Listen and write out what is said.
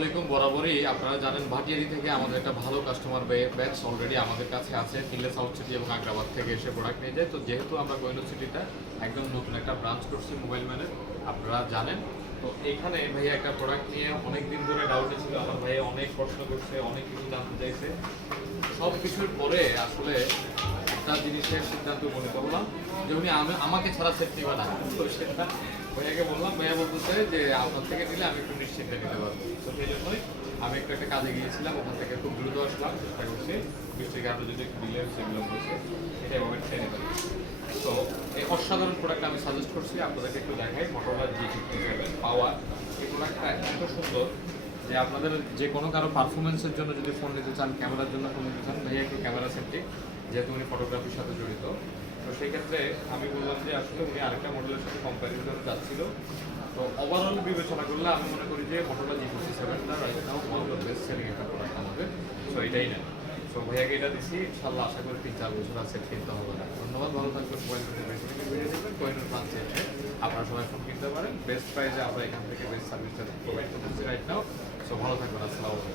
আলাইকুম। বরাবরই আপনারা জানেন ভাটিয়ারি থেকে আমাদের একটা ভালো কাস্টমার ব্যাচ অলরেডি আমাদের কাছে আছে। কিনলে সাউথ সিটি এবং আগ্রাবাদ থেকে এসে প্রোডাক্ট নিয়ে যায়। তো যেহেতু আমরা কোহিনূর সিটিটা একদম নতুন একটা ব্রাঞ্চ করছি মোবাইল ম্যানের, আপনারা জানেন। তো এখানে ভাইয়া একটা প্রোডাক্ট নিয়ে অনেক দিন ধরে ডাউটে ছিল। আমার ভাইয়া অনেক প্রশ্ন করছে, অনেক কিছু জানতে চাইছে। সব কিছুর পরে আসলে একটা জিনিসের সিদ্ধান্ত উপনীত হলাম যে উনি আমাকে ছাড়া সেট নিবে না। তো সেটা ভাইয়াকে বললাম, ভাইয়া বলতেছে যে আপনার থেকে নিলে আমি একটু নিশ্চিন্তে নিতে পারবো। তো সেই জন্যই আমি একটা কাজে গিয়েছিলাম, ওখান থেকে খুব দ্রুত আসলাম, চেষ্টা করছি বৃষ্টির কারণে যদি একটু ডিলে সেগুলো করছে সেটা এভাবে ট্রেনে পারি। তো এই অসাধারণ প্রোডাক্টটা আমি সাজেস্ট করছি আপনাদেরকে একটু দেখাই। মোটরোলা G57 পাওয়ার। এই প্রোডাক্টটা এত সুন্দর যে আপনাদের যে কোনো কারো পারফরমেন্সের জন্য যদি ফোন নিতে চান, ক্যামেরার জন্য ফোন নিতে চান, ভাইয়া একটু ক্যামেরা সেন্ট্রিক, যেহেতু উনি ফটোগ্রাফির সাথে জড়িত। তো সেই ক্ষেত্রে আমি বললাম যে আসলে উনি আরেকটা মডেলের সাথে কম্প্যারিজনে যাচ্ছিল। তো ওভারঅল বিবেচনা করলে আমি মনে করি যে মোটরোলা G57টা right now one of the best selling একটা প্রোডাক্ট আমাদের। সো এটাই নেন। সো ভাইয়াকে এটা দিচ্ছি, ইনশাল্লাহ আশা করি 3-4 বছর আছে কিনতে হবে না। ধন্যবাদ, ভালো থাকবেন। মোবাইল ফোনের বেসিক ভিডিও দেখবেন, কোহিনূর ব্রাঞ্চে এসে আপনারা সবাই ফোন কিনতে পারেন। বেস্ট প্রাইসে আমরা এখান থেকে বেস্ট সার্ভিসটা প্রোভাইড করতেছি রাইট নাও। সো ভালো থাকবেন, আসসালামু আলাইকুম।